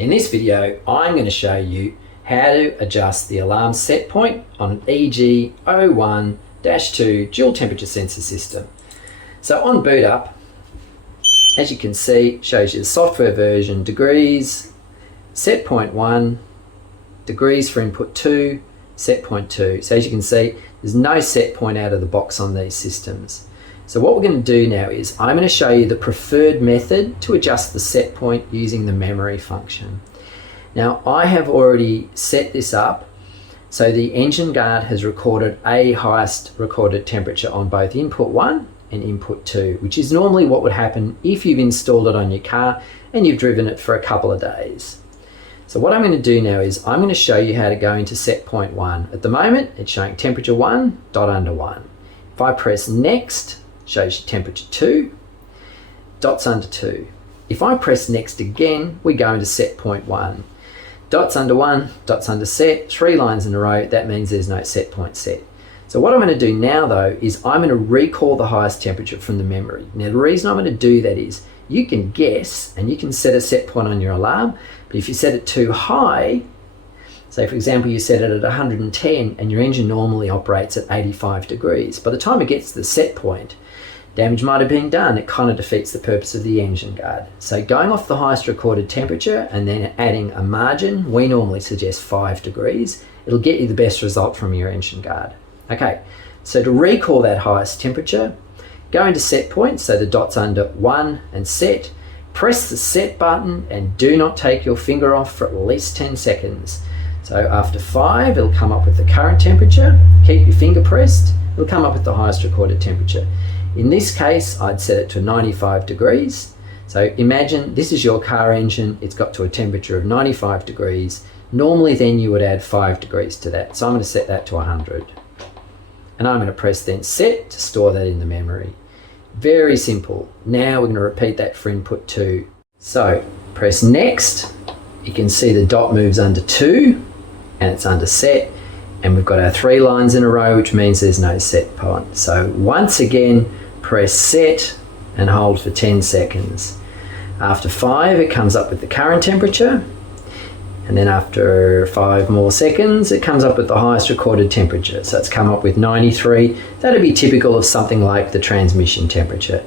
In this video, I'm going to show you how to adjust the alarm set point on an EGO1-2 dual temperature sensor system. So on boot up, as you can see, it shows you the software version, degrees, set point 1, degrees for input 2, set point 2. So as you can see, there's no set point out of the box on these systems. So what we're going to do now is I'm going to show you the preferred method to adjust the set point using the memory function. Now I have already set this up so the engine guard has recorded a highest recorded temperature on both input 1 and input 2, which is normally what would happen if you've installed it on your car and you've driven it for a couple of days. So what I'm going to do now is I'm going to show you how to go into set point 1. At the moment it's showing temperature 1, dot under 1. If I press next, shows you temperature 2, dots under 2. If I press next again, we go into set point 1. Dots under 1, dots under set, 3 lines in a row, that means there's no set point set. So what I'm going to do now though is I'm going to recall the highest temperature from the memory. Now the reason I'm going to do that is you can guess and you can set a set point on your alarm, but if you set it too high, say for example you set it at 110 and your engine normally operates at 85 degrees, by the time it gets to the set point, damage might have been done. It kind of defeats the purpose of the engine guard. So going off the highest recorded temperature and then adding a margin, we normally suggest 5 degrees. It'll get you the best result from your engine guard. Okay, so to recall that highest temperature, go into set point, so the dots under 1 and set, press the set button and do not take your finger off for at least 10 seconds. So after 5, it'll come up with the current temperature. Keep your finger pressed, it'll come up with the highest recorded temperature. In this case, I'd set it to 95 degrees. So imagine this is your car engine, it's got to a temperature of 95 degrees. Normally then you would add 5 degrees to that. So I'm going to set that to 100. And I'm going to press then set to store that in the memory. Very simple. Now we're going to repeat that for input 2. So press next, you can see the dot moves under 2 and it's under set. And we've got our 3 lines in a row, which means there's no set point. So once again, press set and hold for 10 seconds. After 5, it comes up with the current temperature. And then after 5 more seconds, it comes up with the highest recorded temperature. So it's come up with 93. That'd be typical of something like the transmission temperature.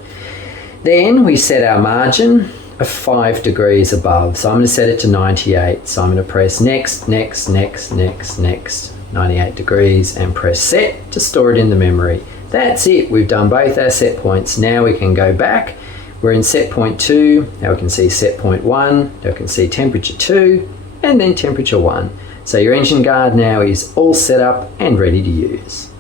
Then we set our margin of 5 degrees above. So I'm going to set it to 98. So I'm going to press next, next, next, next, next. 98 degrees and press set to store it in the memory. That's it, we've done both our set points. Now we can go back. We're in set point 2, now we can see set point 1, now we can see temperature 2 and then temperature 1. So your engine guard now is all set up and ready to use.